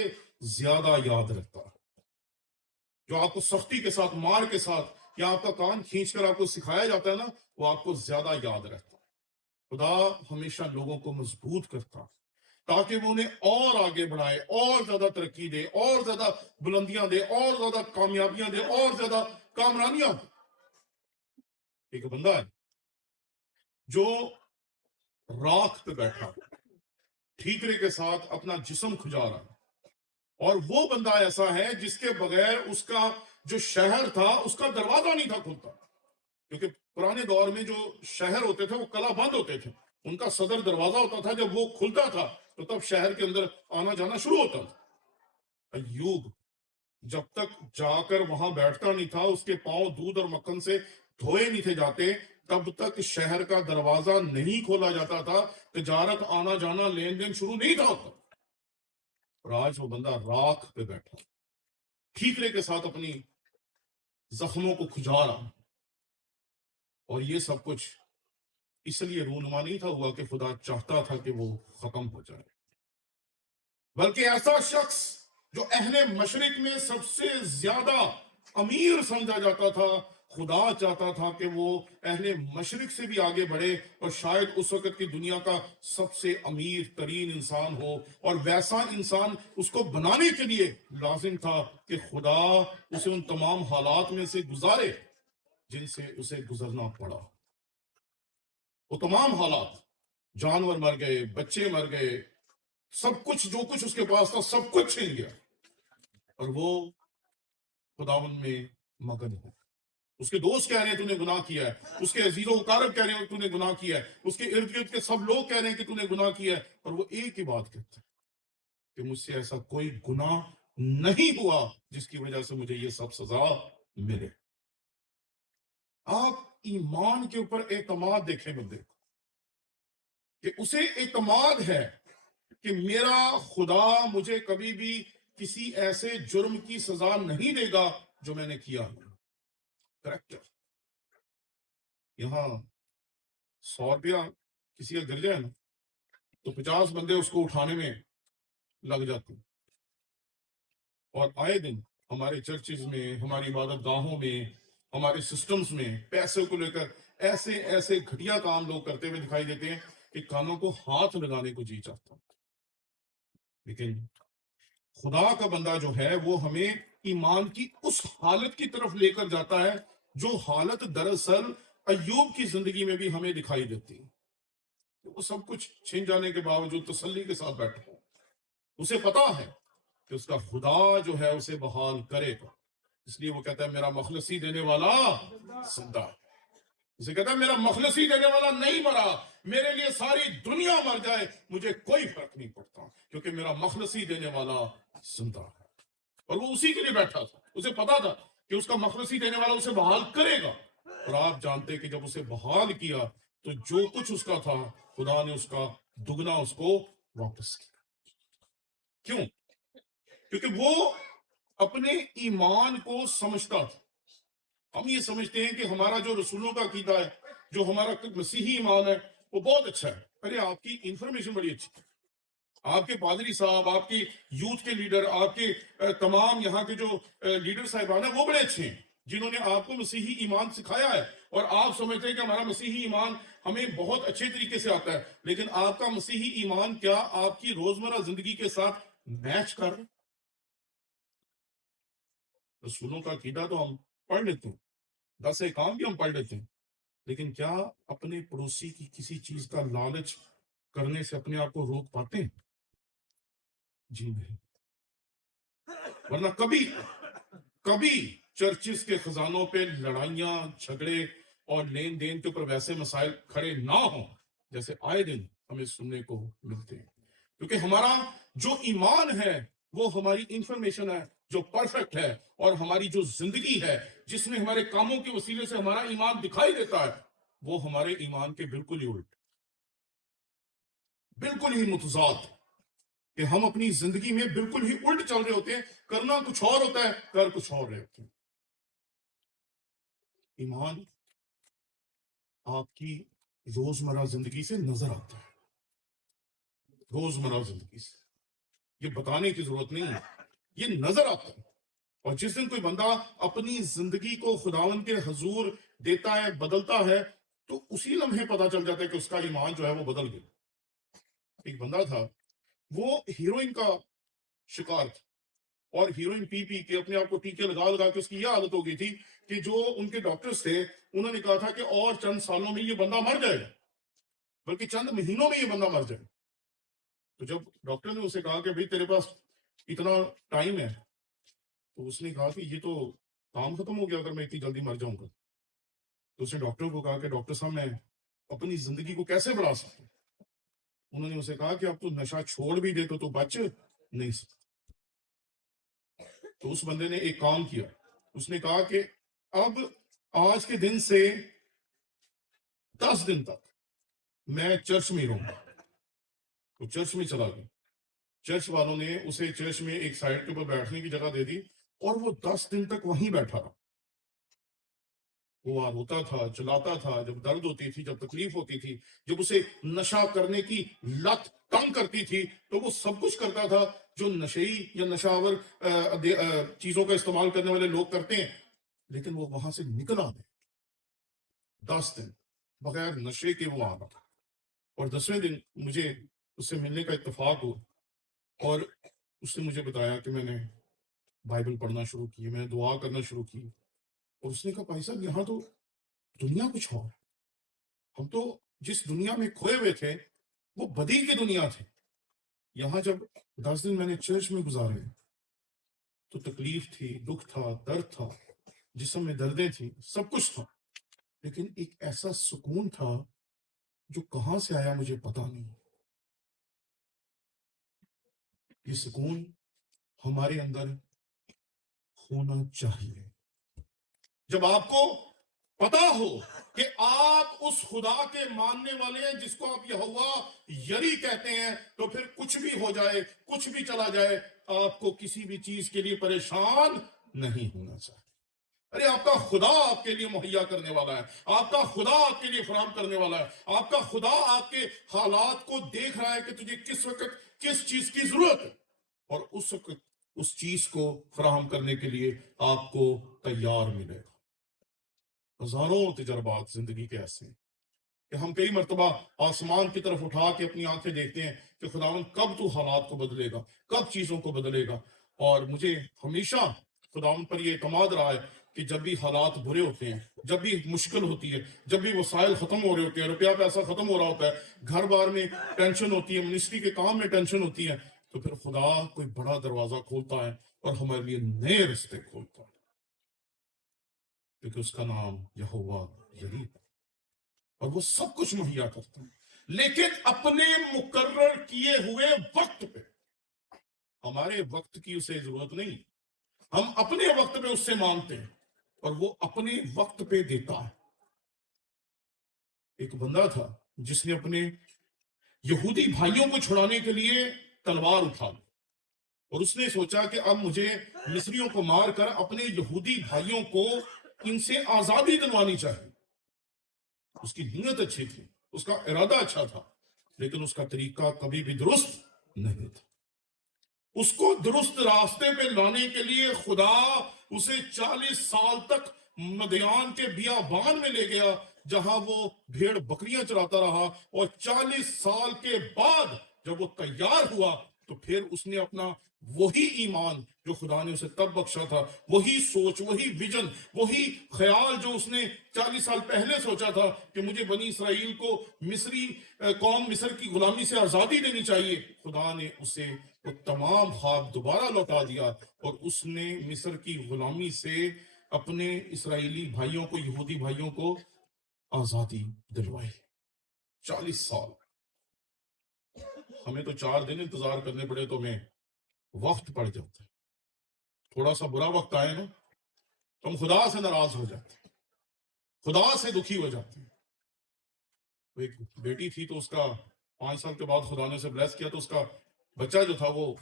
زیادہ یاد رہتا ہے۔ جو آپ کو سختی کے ساتھ، مار کے ساتھ یا آپ کا کان کھینچ کر آپ کو سکھایا جاتا ہے نا، وہ آپ کو زیادہ یاد رہتا ہے۔ خدا ہمیشہ لوگوں کو مضبوط کرتا تاکہ وہ انہیں اور آگے بڑھائے، اور زیادہ ترقی دے، اور زیادہ بلندیاں دے، اور زیادہ کامیابیاں دے، اور زیادہ کامرانیاں دے۔ ایک بندہ ہے جو راکھ پہ بیٹھا ٹھیکرے کے ساتھ اپنا جسم کھجا رہا، اور وہ بندہ ایسا ہے جس کے بغیر اس کا جو شہر تھا اس کا دروازہ نہیں تھا کھلتا، کیونکہ پرانے دور میں جو شہر ہوتے تھے وہ کلا بند ہوتے تھے، ان کا صدر دروازہ ہوتا تھا، جب وہ کھلتا تھا تو تب شہر کے اندر آنا جانا شروع ہوتا تھا۔ ایوب جب تک جا کر وہاں بیٹھتا نہیں تھا، اس کے پاؤں دودھ اور مکھن سے دھوئے نہیں تھے جاتے، تب تک شہر کا دروازہ نہیں کھولا جاتا تھا، تجارت آنا جانا لین دین شروع نہیں تھا ہوتا۔ اور آج وہ بندہ راکھ پہ بیٹھا ٹھیکرے کے ساتھ اپنی زخموں کو کھجا رہا، اور یہ سب کچھ اس لیے رونما نہیں تھا ہوا کہ خدا چاہتا تھا کہ وہ ختم ہو جائے، بلکہ ایسا شخص جو اہل مشرق میں سب سے زیادہ امیر سمجھا جاتا تھا، خدا چاہتا تھا کہ وہ اہل مشرق سے بھی آگے بڑھے اور شاید اس وقت کی دنیا کا سب سے امیر ترین انسان ہو، اور ویسا انسان اس کو بنانے کے لیے لازم تھا کہ خدا اسے ان تمام حالات میں سے گزارے جن سے اسے گزرنا پڑا۔ وہ تمام حالات، جانور مر گئے، بچے مر گئے، سب کچھ جو کچھ اس کے پاس تھا سب کچھ چھن گیا، اور وہ خداوند میں مگن ہے۔ اس کے دوست کہہ رہے ہیں تو نے گناہ کیا ہے، اس کے عزیز و اقارب کہہ رہے ہیں تو نے گناہ کیا ہے، اس کے ارد گرد کے سب لوگ کہہ رہے ہیں کہ تو نے گناہ کیا ہے، اور وہ ایک ہی بات کہتا ہے کہ مجھ سے ایسا کوئی گناہ نہیں ہوا جس کی وجہ سے مجھے یہ سب سزا ملے۔ آپ ایمان کے اوپر اعتماد دیکھیں بندے کو، کہ اسے اعتماد ہے کہ میرا خدا مجھے کبھی بھی کسی ایسے جرم کی سزا نہیں دے گا جو میں نے کیا۔ کریکٹر یہاں 100 روپیہ کسی کا گر جائے نا تو 50 بندے اس کو اٹھانے میں لگ جاتے ہیں، اور آئے دن ہمارے چرچز میں، ہماری عبادت گاہوں میں، ہمارے سسٹمز میں پیسے کو لے کر ایسے ایسے گھٹیا کام لوگ کرتے ہوئے دکھائی دیتے ہیں کہ کانوں کو ہاتھ لگانے کو جی چاہتا ہوں، لیکن خدا کا بندہ جو ہے وہ ہمیں ایمان کی اس حالت کی طرف لے کر جاتا ہے جو حالت دراصل ایوب کی زندگی میں بھی ہمیں دکھائی دیتی ہے۔ وہ سب کچھ چھن جانے کے باوجود تسلی کے ساتھ بیٹھا ہے، اسے پتا ہے کہ اس کا خدا جو ہے اسے بحال کرے گا، اس لیے وہ کہتا ہے میرا مخلصی دینے والا زندہ ہے۔ اسے کہتا ہے میرا مخلصی دینے والا نہیں مرا، میرے لیے ساری دنیا مر جائے مجھے کوئی فرق نہیں پڑتا، کیونکہ میرا مخلصی دینے والا زندہ ہے۔ اور وہ اسی کے لیے بیٹھا تھا، اسے پتا تھا کہ اس کا مخلصی دینے والا اسے بحال کرے گا، اور آپ جانتے کہ جب اسے بحال کیا تو جو کچھ اس کا تھا خدا نے اس کا دگنا اس کو واپس کیا۔ کیوں؟ کیونکہ وہ اپنے ایمان کو سمجھتا تھا۔ ہم یہ سمجھتے ہیں کہ ہمارا جو رسولوں کا عقیدہ ہے، جو ہمارا مسیحی ایمان ہے وہ بہت اچھا ہے۔ ارے آپ کی انفارمیشن بڑی اچھی ہے، آپ کے پادری صاحب، آپ کے یوتھ کے لیڈر، آپ کے تمام یہاں کے جو لیڈر صاحبان ہیں وہ بڑے اچھے ہیں، جنہوں نے آپ کو مسیحی ایمان سکھایا ہے، اور آپ سمجھتے ہیں کہ ہمارا مسیحی ایمان ہمیں بہت اچھے طریقے سے آتا ہے، لیکن آپ کا مسیحی ایمان کیا آپ کی روزمرہ زندگی کے ساتھ میچ کر رہا ہے؟ رسولوں کا عقیدہ تو ہم پڑھ لیتے ہیں، 10 کام بھی ہم پڑھ لیتے ہیں، لیکن کیا اپنے پڑوسی کی کسی چیز کا لالچ کرنے سے اپنے آپ کو روک پاتے ہیں؟ جی نہیں۔ ورنہ کبھی چرچز کے خزانوں پہ لڑائیاں، جھگڑے اور لین دین کے اوپر ویسے مسائل کھڑے نہ ہوں جیسے آئے دن ہمیں سننے کو ملتے ہیں، کیونکہ ہمارا جو ایمان ہے وہ ہماری انفارمیشن ہے جو پرفیکٹ ہے، اور ہماری جو زندگی ہے جس میں ہمارے کاموں کے وسیلے سے ہمارا ایمان دکھائی دیتا ہے وہ ہمارے ایمان کے بالکل ہی الٹ، بالکل ہی متضاد، کہ ہم اپنی زندگی میں بالکل ہی الٹ چل رہے ہوتے ہیں، کرنا کچھ اور ہوتا ہے، کر کچھ اور رہے ہوتے ہیں۔ ایمان آپ کی روزمرہ زندگی سے نظر آتا ہے، روزمرہ زندگی سے، یہ بتانے کی ضرورت نہیں ہے، یہ نظر آتا ہے۔ اور جس دن کوئی بندہ اپنی زندگی کو خداوند کے حضور دیتا ہے، بدلتا ہے، تو اسی لمحے پتا چل جاتا ہے کہ اس کا ایمان جو ہے وہ بدل گیا۔ ایک بندہ تھا، وہ ہیروئن کا شکار تھا، اور ہیروئن پی پی کے اپنے آپ کو ٹیکے لگا لگا کے اس کی یہ حالت ہو گئی تھی کہ جو ان کے ڈاکٹرز تھے انہوں نے کہا تھا کہ اور چند سالوں میں یہ بندہ مر جائے گا، بلکہ چند مہینوں میں یہ بندہ مر جائے۔ تو جب ڈاکٹر نے اسے کہا کہ بھئی تیرے پاس اتنا ٹائم ہے، تو اس نے کہا کہ یہ تو کام ختم ہو گیا اگر میں اتنی جلدی مر جاؤں گا۔ تو اس نے ڈاکٹر کو کہا کہ ڈاکٹر صاحب میں اپنی زندگی کو کیسے بڑھا سکتا ہوں؟ انہوں نے اسے کہا کہ اب تو نشہ چھوڑ بھی دے تو بچ نہیں سکتا۔ تو اس بندے نے ایک کام کیا، اس نے کہا کہ اب آج کے دن سے 10 دن تک میں چرچ میں رہوں گا۔ تو چرچ میں چلا گیا، چرچ والوں نے اسے چرچ میں ایک سائڈ کے اوپر بیٹھنے کی جگہ دے دی، اور وہ 10 دن تک وہیں بیٹھا رہا۔ وہ روتا تھا، چلاتا تھا، جب درد ہوتی تھی، جب تکلیف ہوتی تھی، جب اسے نشہ کرنے کی لت تنگ کرتی تھی، تو وہ سب کچھ کرتا تھا جو نشئی یا نشاور چیزوں کا استعمال کرنے والے لوگ کرتے ہیں، لیکن وہ وہاں سے نکل آتے 10 دن بغیر نشے کے وہ آنا تھا۔ اور 10ویں دن مجھے اس سے ملنے کا اتفاق ہوا، اور اس نے مجھے بتایا کہ میں نے بائبل پڑھنا شروع کی، میں نے دعا کرنا شروع کی، اور اس نے کہا بھائی صاحب یہاں تو دنیا کچھ اور، ہم تو جس دنیا میں کھوئے ہوئے تھے وہ بدی کی دنیا تھی، یہاں جب 10 دن میں نے چرچ میں گزارے تو تکلیف تھی، دکھ تھا، درد تھا، جسم میں دردیں تھی، سب کچھ تھا، لیکن ایک ایسا سکون تھا جو کہاں سے آیا مجھے پتا نہیں۔ یہ سکون ہمارے اندر ہونا چاہیے۔ جب آپ کو پتا ہو کہ آپ اس خدا کے ماننے والے ہیں جس کو آپ یہوہ یری کہتے ہیں، تو پھر کچھ بھی ہو جائے، کچھ بھی چلا جائے، آپ کو کسی بھی چیز کے لیے پریشان نہیں ہونا چاہیے۔ ارے آپ کا خدا آپ کے لیے مہیا کرنے والا ہے، آپ کا خدا آپ کے لیے فراہم کرنے والا ہے، آپ کا خدا آپ کے حالات کو دیکھ رہا ہے کہ تجھے کس وقت کس چیز کی ضرورت ہے، اور اس وقت اس چیز کو فراہم کرنے کے لیے آپ کو تیار ملے گا۔ ہزاروں تجربات زندگی کے ایسے ہیں کہ ہم کئی مرتبہ آسمان کی طرف اٹھا کے اپنی آنکھیں دیکھتے ہیں کہ خداوند کب تو حالات کو بدلے گا، کب چیزوں کو بدلے گا. اور مجھے ہمیشہ خداوند پر یہ اعتماد رہا ہے کہ جب بھی حالات برے ہوتے ہیں، جب بھی مشکل ہوتی ہے، جب بھی وسائل ختم ہو رہے ہوتے ہیں، روپیہ پیسہ ختم ہو رہا ہوتا ہے، گھر بار میں ٹینشن ہوتی ہے، منسٹری کے کام میں ٹینشن ہوتی ہے، تو پھر خدا کوئی بڑا دروازہ کھولتا ہے اور ہمارے لیے نئے رستے کھولتا ہے، کیونکہ اس کا نام یہوہ یہی ہے اور وہ سب کچھ مہیا کرتا ہے، لیکن اپنے مقرر کیے ہوئے وقت پہ. ہمارے وقت کی اسے ضرورت نہیں، ہم اپنے وقت پہ اس سے مانگتے ہیں اور وہ اپنے وقت پہ دیتا ہے. ایک بندہ تھا جس نے اپنے یہودی بھائیوں کو چھڑانے کے لیے تلوار اٹھا لی اور اس نے سوچا کہ اب مجھے مصریوں کو مار کر اپنے یہودی بھائیوں کو ان سے آزادی دلوانی چاہیے. اس کی نیت اچھی تھی، اس کا ارادہ اچھا تھا، لیکن اس کا طریقہ کبھی بھی درست نہیں تھا. اس کو درست راستے پہ لانے کے لیے خدا اسے 40 سال تک مدیان کے بیابان میں لے گیا، جہاں وہ بھیڑ بکریاں چراتا رہا، اور 40 سال کے بعد جب وہ تیار ہوا تو پھر اس نے اپنا وہی ایمان جو خدا نے اسے تب بخشا تھا، وہی سوچ، وہی ویژن، وہی خیال جو اس نے 40 سال پہلے سوچا تھا کہ مجھے بنی اسرائیل کو مصری قوم مصر کی غلامی سے آزادی دینی چاہیے، خدا نے اسے وہ تمام خواب دوبارہ لوٹا دیا اور اس نے مصر کی غلامی سے اپنے اسرائیلی بھائیوں کو، یہودی بھائیوں کو آزادی دلوائی. 40 سال. ہمیں تو 4 دن انتظار کرنے پڑے تو ہمیں وقت پڑ جاتا ہے. تھوڑا سا برا وقت آئے نا تو ہم خدا سے ناراض ہو جاتے ہیں، خدا سے دکھی ہو جاتے ہیں. ایک بیٹی تھی تو اس کا 5 سال کے بعد خدا نے اسے بلیس کیا تو اس کا بچہ جو تھا وہ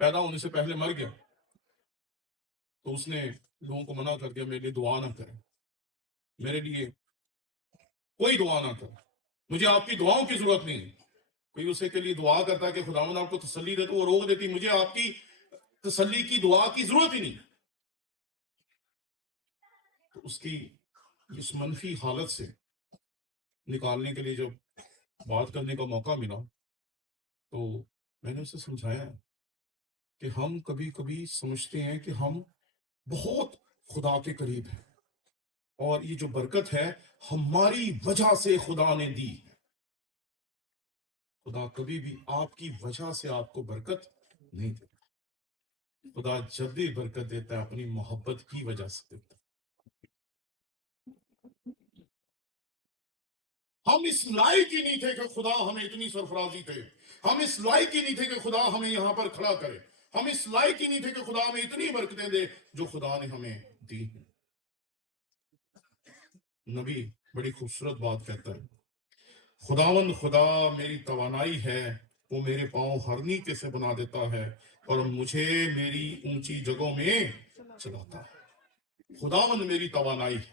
پیدا ہونے سے پہلے مر گیا. تو اس نے لوگوں کو منع کر دیا میرے لیے دعا نہ کریں، میرے لیے کوئی دعا نہ کریں، مجھے آپ کی دعاؤں کی ضرورت نہیں. کوئی اسے کے لیے دعا کرتا کہ خداوند آپ کو تسلی دے تو وہ روک دیتی مجھے آپ کی تسلی کی دعا کی ضرورت ہی نہیں. تو اس کی اس منفی حالت سے نکالنے کے لیے جب بات کرنے کا موقع ملا تو میں نے اسے سمجھایا کہ ہم کبھی کبھی سمجھتے ہیں کہ ہم بہت خدا کے قریب ہیں اور یہ جو برکت ہے ہماری وجہ سے خدا نے دی. خدا کبھی بھی آپ کی وجہ سے آپ کو برکت نہیں دیتا. خدا جب بھی برکت دیتا ہے اپنی محبت کی وجہ سے دیتا ہے. ہم اس لائق ہی نہیں تھے کہ خدا ہمیں اتنی سرفرازی دے، ہم اس لائق ہی نہیں تھے کہ خدا ہمیں یہاں پر کھڑا کرے، ہم اس لائق ہی نہیں تھے کہ خدا ہمیں اتنی برکتیں دے جو خدا نے ہمیں دی. نبی بڑی خوبصورت بات کہتا ہے، خداوند خدا میری توانائی ہے، وہ میرے پاؤں ہرنیکے سے بنا دیتا ہے اور مجھے میری اونچی جگہوں میں چلاتا ہے. خداوند میری توانائی ہے.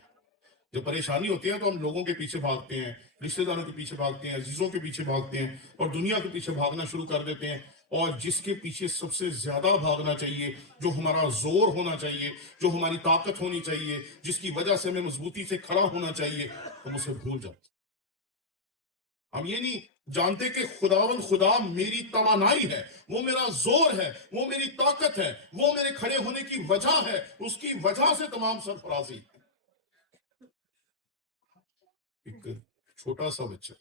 جب پریشانی ہوتی ہے تو ہم لوگوں کے پیچھے بھاگتے ہیں، رشتہ داروں کے پیچھے بھاگتے ہیں، عزیزوں کے پیچھے بھاگتے ہیں اور دنیا کے پیچھے بھاگنا شروع کر دیتے ہیں. اور جس کے پیچھے سب سے زیادہ بھاگنا چاہیے، جو ہمارا زور ہونا چاہیے، جو ہماری طاقت ہونی چاہیے، جس کی وجہ سے ہمیں مضبوطی سے کھڑا ہونا چاہیے، ہم اسے بھول جاتے ہیں. ہم یہ نہیں جانتے کہ خداوند خدا میری توانائی ہے، وہ میرا زور ہے، وہ میری طاقت ہے، وہ میرے کھڑے ہونے کی وجہ ہے، اس کی وجہ سے تمام سرفرازی. ایک چھوٹا سا بچہ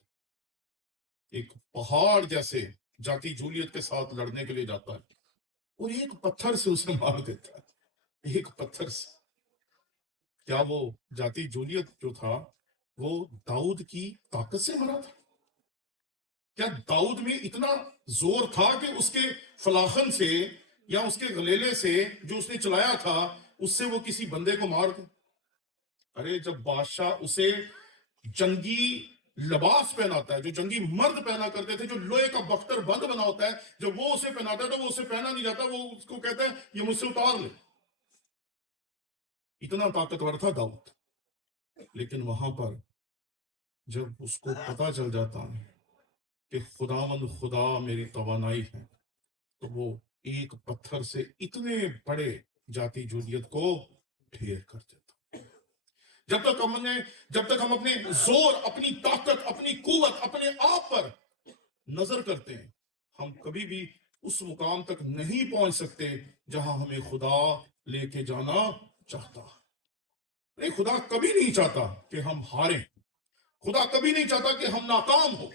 ایک پہاڑ جیسے جاتی جولیت کے ساتھ لڑنے کے لیے جاتا ہے اور ایک پتھر سے اسے مار دیتا ہے، ایک پتھر سے. کیا وہ جاتی جولیت جو تھا وہ داؤد کی طاقت سے مرا تھا؟ کیا داؤد میں اتنا زور تھا کہ اس کے فلاخن سے یا اس کے غلیلے سے جو اس نے چلایا تھا اس سے وہ کسی بندے کو مار دے؟ ارے جب بادشاہ اسے جنگی لباس پہناتا ہے جو جنگی مرد پہنا کرتے تھے، جو لوہے کا بختر بند بنا ہوتا ہے، جب وہ اسے پہناتا ہے تو وہ اسے پہنا نہیں جاتا، وہ اس کو کہتا ہے یہ مجھ سے اتار لے. اتنا طاقتور تھا داؤد. لیکن وہاں پر جب اس کو پتا چل جاتا ہے کہ خداوند خدا میری توانائی ہے تو وہ ایک پتھر سے اتنے بڑے جاتی جولیت کو ڈھیر کر دیتا. جب تک ہم اپنے زور، اپنی طاقت، اپنی قوت، اپنے آپ پر نظر کرتے ہیں، ہم کبھی بھی اس مقام تک نہیں پہنچ سکتے جہاں ہمیں خدا لے کے جانا چاہتا۔ نہیں، خدا کبھی نہیں چاہتا کہ ہم ہاریں، خدا کبھی نہیں چاہتا کہ ہم ناکام ہوں،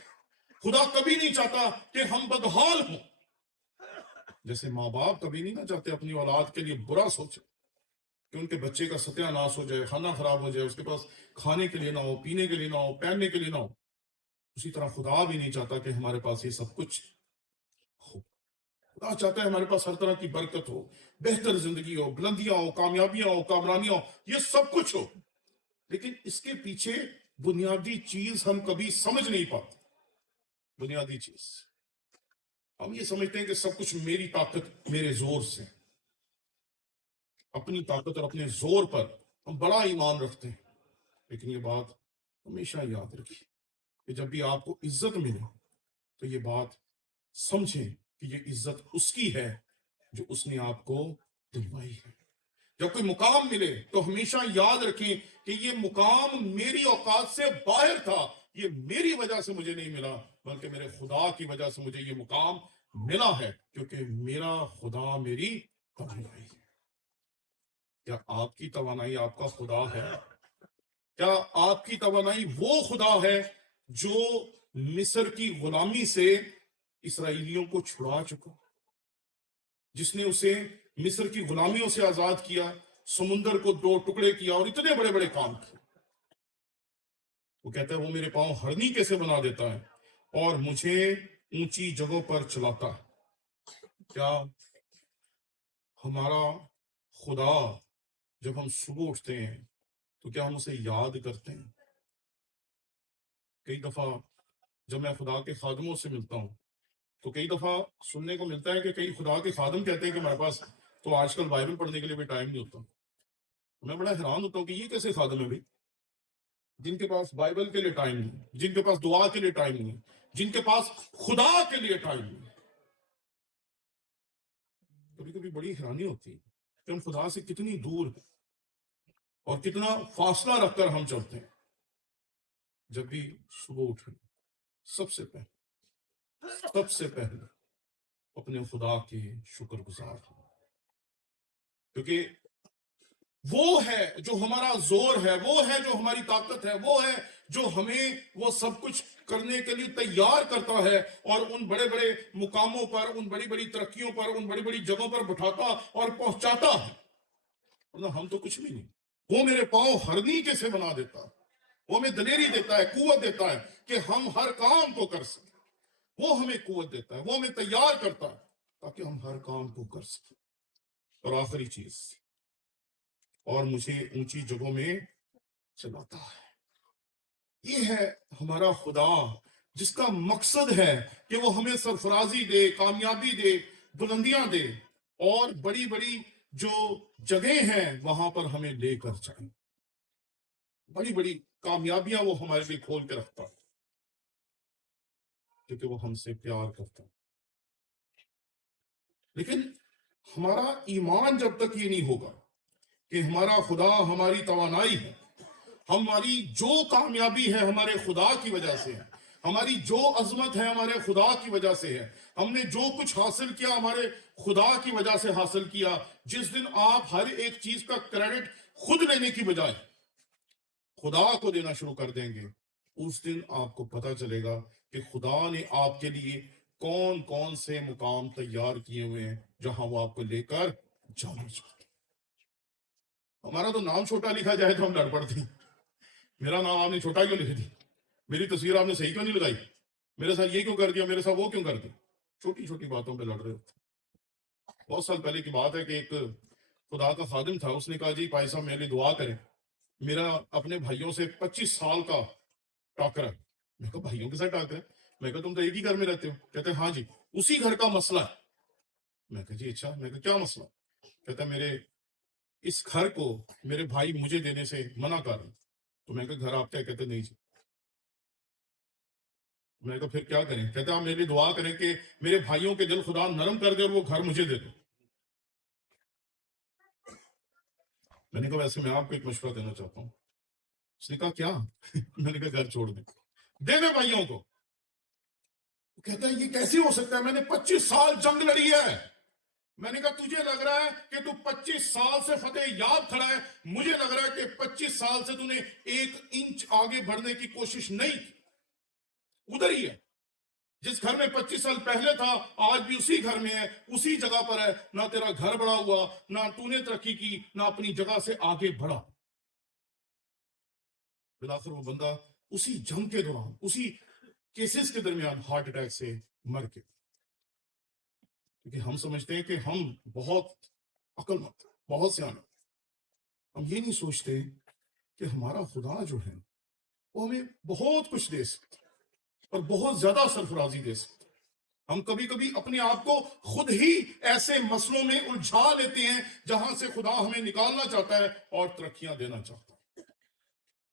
خدا کبھی نہیں چاہتا کہ ہم بدحال ہوں۔ جیسے ماں باپ کبھی نہیں نہ چاہتے اپنی اولاد کے لیے برا سوچے، کہ ان کے بچے کا ستیہ ناش ہو جائے، کھانا خراب ہو جائے، اس کے پاس کھانے کے لیے نہ ہو، پینے کے لیے نہ ہو، پہننے کے لیے نہ ہو۔ اسی طرح خدا بھی نہیں چاہتا کہ ہمارے پاس یہ سب کچھ ہو۔ خدا چاہتا ہے ہمارے پاس ہر طرح کی برکت ہو، بہتر زندگی ہو، بلندیاں ہو، کامیابیاں ہو، کامرانیاں ہو، یہ سب کچھ ہو۔ لیکن اس کے پیچھے بنیادی چیز ہم کبھی سمجھ نہیں پاتے۔ بنیادی چیز ہم یہ سمجھتے ہیں کہ سب کچھ میری طاقت، میرے زور سے۔ اپنی طاقت اور اپنے زور پر ہم بڑا ایمان رکھتے ہیں، لیکن یہ بات ہمیشہ یاد رکھیے کہ جب بھی آپ کو عزت ملے تو یہ بات سمجھیں کہ یہ عزت اس کی ہے جو اس نے آپ کو دلوائی ہے۔ جب کوئی مقام ملے تو ہمیشہ یاد رکھیں کہ یہ مقام میری اوقات سے باہر تھا، یہ میری وجہ سے مجھے نہیں ملا، بلکہ میرے خدا کی وجہ سے مجھے یہ مقام ملا ہے، کیونکہ میرا خدا میری توانائی ہے۔ کیا آپ کی توانائی آپ کا خدا ہے؟ کیا آپ کی توانائی وہ خدا ہے جو مصر کی غلامی سے اسرائیلیوں کو چھڑا چکا، جس نے اسے مصر کی غلامیوں سے آزاد کیا، سمندر کو 2 ٹکڑے کیا اور اتنے بڑے بڑے کام کیے؟ وہ کہتا ہے وہ میرے پاؤں ہرنی کیسے بنا دیتا ہے اور مجھے اونچی جگہوں پر چلاتا ہے۔ کیا ہمارا خدا جب ہم صبح اٹھتے ہیں تو کیا ہم اسے یاد کرتے ہیں؟ کئی دفعہ جب میں خدا کے خادموں سے ملتا ہوں تو کئی دفعہ سننے کو ملتا ہے کہ کئی خدا کے خادم کہتے ہیں کہ ہمارے پاس تو آج کل بائبل پڑھنے کے لیے بھی ٹائم نہیں ہوتا۔ میں بڑا حیران ہوتا ہوں کہ یہ کیسے خادم ہے بھائی، جن کے پاس بائبل کے لیے ٹائم نہیں، جن کے پاس دعا کے لیے ٹائم نہیں، جن کے پاس خدا کے لیے ٹائم نہیں۔ کبھی کبھی بڑی حیرانی ہوتی ہے کہ ہم خدا سے کتنی دور ہیں اور کتنا فاصلہ رکھ کر ہم چلتے ہیں۔ جب بھی صبح اٹھیں سب سے پہلے اپنے خدا کے شکر گزار ہوں، کیونکہ وہ ہے جو ہمارا زور ہے، وہ ہے جو ہماری طاقت ہے، وہ ہے جو ہمیں وہ سب کچھ کرنے کے لیے تیار کرتا ہے اور ان بڑے بڑے مقاموں پر، ان بڑی بڑی ترقیوں پر، ان بڑی بڑی جگہوں پر بٹھاتا اور پہنچاتا ہے۔ ہم تو کچھ بھی نہیں۔ وہ میرے پاؤں ہرنی کیسے بنا دیتا ہے، وہ ہمیں دلیری دیتا ہے، قوت دیتا ہے کہ ہم ہر کام کو کر سکیں۔ وہ ہمیں قوت دیتا ہے، وہ ہمیں تیار کرتا ہے تاکہ ہم ہر کام کو کر سکیں۔ اور آخری چیز، اور مجھے اونچی جگہوں میں چلاتا ہے۔ یہ ہے ہمارا خدا جس کا مقصد ہے کہ وہ ہمیں سرفرازی دے، کامیابی دے، بلندیاں دے، اور بڑی بڑی جو جگہیں ہیں وہاں پر ہمیں لے کر جائیں۔ بڑی بڑی کامیابیاں وہ ہمارے لیے کھول کے رکھتا ہے، کیونکہ وہ ہم سے پیار کرتا ہے۔ لیکن ہمارا ایمان جب تک یہ نہیں ہوگا کہ ہمارا خدا ہماری توانائی ہے، ہماری جو کامیابی ہے ہمارے خدا کی وجہ سے ہے، ہماری جو عظمت ہے ہمارے خدا کی وجہ سے ہے، ہم نے جو کچھ حاصل کیا ہمارے خدا کی وجہ سے حاصل کیا۔ جس دن آپ ہر ایک چیز کا کریڈٹ خود لینے کی بجائے خدا کو دینا شروع کر دیں گے، اس دن آپ کو پتا چلے گا کہ خدا نے آپ کے لیے کون کون سے مقام تیار کیے ہوئے ہیں جہاں وہ آپ کو لے کر جانا چاہتے ہیں۔ ہمارا تو نام چھوٹا لکھا جائے تو ہم لڑ پڑتے ہیں۔ میرا نام آپ نے چھوٹا کیوں لکھ دی، میری تصویر آپ نے صحیح کیوں نہیں لگائی، میرے ساتھ یہ کیوں کر دیا، میرے ساتھ وہ کیوں کر دیا، چھوٹی چھوٹی باتوں پہ لڑ رہے ہوتے ہیں۔ بہت سال پہلے کی بات ہے کہ ایک خدا کا خادم تھا، اس نے کہا جی بھائی صاحب میرے لیے دعا کریں، میرا اپنے بھائیوں سے 25 سال کا ٹاکرا ہے۔ میں کہا بھائیوں کے ساتھ ٹاکرا ہے؟ میں کہا تم تو ایک ہی گھر میں رہتے ہو؟ کہتے ہیں ہاں جی اسی گھر کا مسئلہ ہے۔ میں کہا جی اچھا، میں کہا کیا مسئلہ؟ کہتا ہے میرے اس گھر کو میرے بھائی مجھے دینے سے منع کر رہے۔ تو میں کہا گھر آپ کیا؟ کہتے نہیں جی۔ میں کہا پھر کیا کریں؟ کہتے آپ میرے لیے دعا کریں کہ میرے بھائیوں کے دل خدا نرم کر دے اور وہ گھر مجھے دے دے۔ میں نے کہا ویسے میں آپ کو ایک مشورہ دینا چاہتا ہوں، اس نے کہا کیا؟ میں نے کہا گھر چھوڑ دے بھائیوں کو. کہتا ہے یہ کیسے ہو سکتا ہے؟ میں نے 25 سال جنگ لڑی ہے. میں نے کہا تجھے لگ رہا ہے کہ تو 25 سال سے فتح یاب کھڑا ہے, مجھے لگ رہا ہے کہ 25 سال سے تو نے 1 انچ آگے بڑھنے کی کوشش نہیں کی. ادھر ہی ہے جس گھر میں 25 سال پہلے تھا, آج بھی اسی گھر میں ہے, اسی جگہ پر ہے. نہ تیرا گھر بڑا ہوا, نہ تو نے ترقی کی, نہ اپنی جگہ سے آگے بڑھا. بلاخر وہ بندہ اسی جنگ کے دوران, اسی کیسز کے درمیان ہارٹ اٹیک سے مر گیا. کیونکہ ہم سمجھتے ہیں کہ ہم بہت عقل مند, بہت سیانے. ہم یہ نہیں سوچتے کہ ہمارا خدا جو ہے وہ ہمیں بہت کچھ دے سکتا اور بہت زیادہ سرفرازی دے سکتا. ہم کبھی کبھی اپنے آپ کو خود ہی ایسے مسئلوں میں الجھا لیتے ہیں جہاں سے خدا ہمیں نکالنا چاہتا ہے اور ترقیاں دینا چاہتا ہے.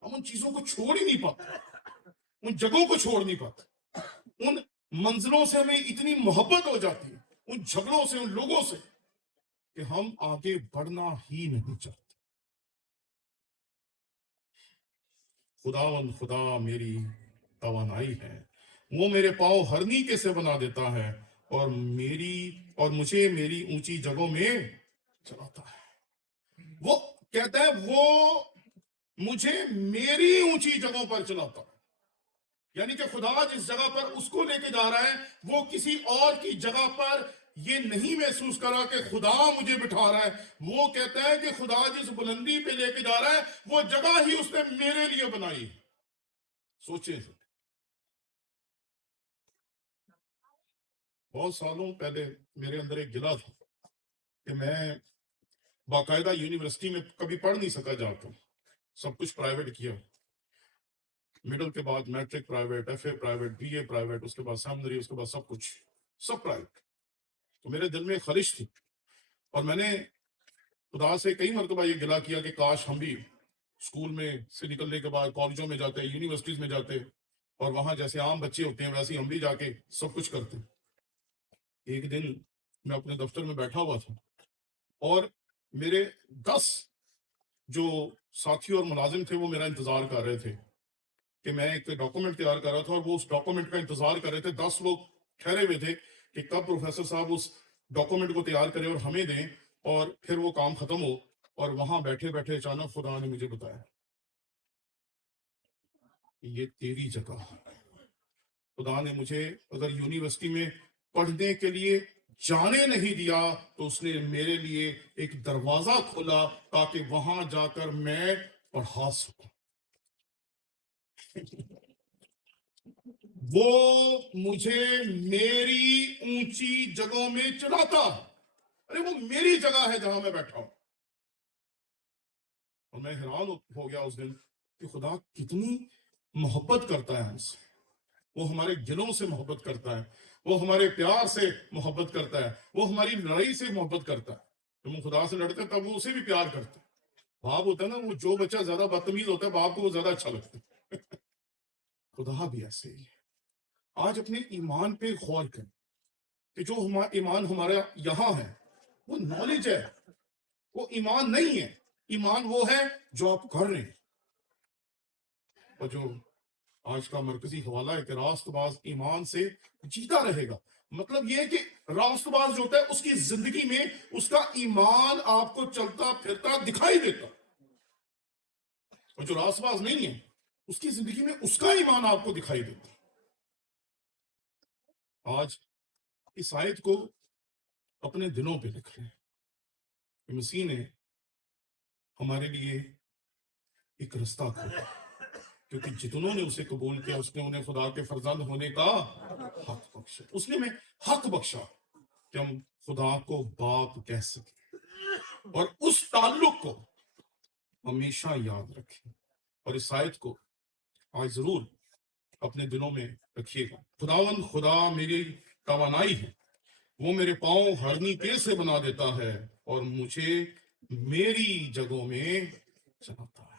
ہم ان چیزوں کو چھوڑ ہی نہیں پاتے, ان جگہوں کو چھوڑ نہیں پاتے. ان منزلوں سے ہمیں اتنی محبت ہو جاتی ہے, ان جھگڑوں سے, ان لوگوں سے, کہ ہم آگے بڑھنا ہی نہیں چاہتے. خدا میری توانائی ہے, وہ میرے پاؤں ہرنی کے سے بنا دیتا ہے اور مجھے میری اونچی جگہوں میں چلاتا ہے. وہ کہتا ہے وہ مجھے میری اونچی جگہوں پر چلاتا ہے. یعنی کہ خدا جس جگہ پر اس کو لے کے جا رہا ہے, وہ کسی اور کی جگہ پر یہ نہیں محسوس کرا کہ خدا مجھے بٹھا رہا ہے. وہ کہتا ہے کہ خدا جس بلندی پہ لے کے جا رہا ہے وہ جگہ ہی اس نے میرے لیے بنائی ہے. سوچیں, بہت سالوں پہلے میرے اندر ایک گلہ تھا کہ میں باقاعدہ یونیورسٹی میں کبھی پڑھ نہیں سکا جاتا, سب کچھ پرائیویٹ کیا. مڈل کے بعد matric private, F A private, B A private, اس کے بعد سیمنری, اس کے بعد سب کچھ, سب پرائیویٹ. تو میرے دل میں خواہش تھی اور میں نے خدا سے کئی مرتبہ یہ گلہ کیا کہ کاش ہم بھی اسکول میں سے نکلنے کے بعد کالجوں میں جاتے, یونیورسٹیز میں جاتے, اور وہاں جیسے عام بچے ہوتے ہیں ویسے ہم بھی جا کے سب کچھ کرتے. ایک دن میں اپنے دفتر میں بیٹھا ہوا تھا اور میرے 10 جو ساتھی اور ملازم تھے وہ میرا انتظار کر رہے تھے کہ میں ایک ڈاکومنٹ تیار کر رہا تھا, اور وہ اس ڈاکومنٹ کا انتظار کر رہے تھے. 10 لوگ ٹھہرے ہوئے تھے کہ کب پروفیسر صاحب اس ڈاکومنٹ کو تیار کرے اور ہمیں دیں اور پھر وہ کام ختم ہو. اور وہاں بیٹھے بیٹھے اچانک خدا نے مجھے بتایا کہ یہ تیری جگہ ہے. خدا نے مجھے اگر یونیورسٹی میں پڑھنے کے لیے جانے نہیں دیا تو اس نے میرے لیے ایک دروازہ کھولا تاکہ وہاں جا کر میں پڑھا سکوں. وہ مجھے میری اونچی جگہوں میں چلاتا. ارے وہ میری جگہ ہے جہاں میں بیٹھا ہوں. اور میں حیران ہو گیا اس دن کہ خدا کتنی محبت کرتا ہے ہم سے. وہ ہمارے دلوں سے محبت کرتا ہے, وہ ہمارے پیار سے محبت کرتا ہے, وہ ہماری لڑائی سے محبت کرتا ہے. جب ہم خدا سے لڑتے ہیں تب وہ اسے بھی پیار کرتا ہے. باپ ہوتا ہے نا, وہ جو بچہ زیادہ بدتمیز ہوتا ہے باپ کو وہ زیادہ اچھا لگتا ہے. خدا بھی ایسے ہی ہے. آج اپنے ایمان پہ غور کریں کہ جو ایمان ہمارا یہاں ہے وہ نالج ہے, وہ ایمان نہیں ہے. ایمان وہ ہے جو آپ کر رہے ہیں. اور جو آج کا مرکزی حوالہ ہے کہ راست باز ایمان سے جیتا رہے گا. مطلب یہ ہے کہ راست باز جو ہوتا ہے اس کی زندگی میں اس کا ایمان آپ کو چلتا پھرتا دکھائی دیتا, اور جو راست باز نہیں ہے اس کی زندگی میں اس کا ایمان آپ کو دکھائی دیتا. آج اس آیت کو اپنے دلوں پہ لکھ لیں کہ مسیح نے ہمارے لیے ایک رستہ کھولا, کیونکہ جتنوں نے اسے قبول کیا اس نے انہیں خدا کے فرزند ہونے کا حق بخشا. اس نے ہمیں حق بخشا کہ ہم خدا کو باپ کہہ سکیں, اور اس تعلق کو ہمیشہ یاد رکھیں. اور اس آیت کو آج ضرور اپنے دلوں میں رکھیے گا. خداوند خدا میری توانائی ہے, وہ میرے پاؤں ہرنی کے سے بنا دیتا ہے اور مجھے میری جگہوں میں چلاتا ہے.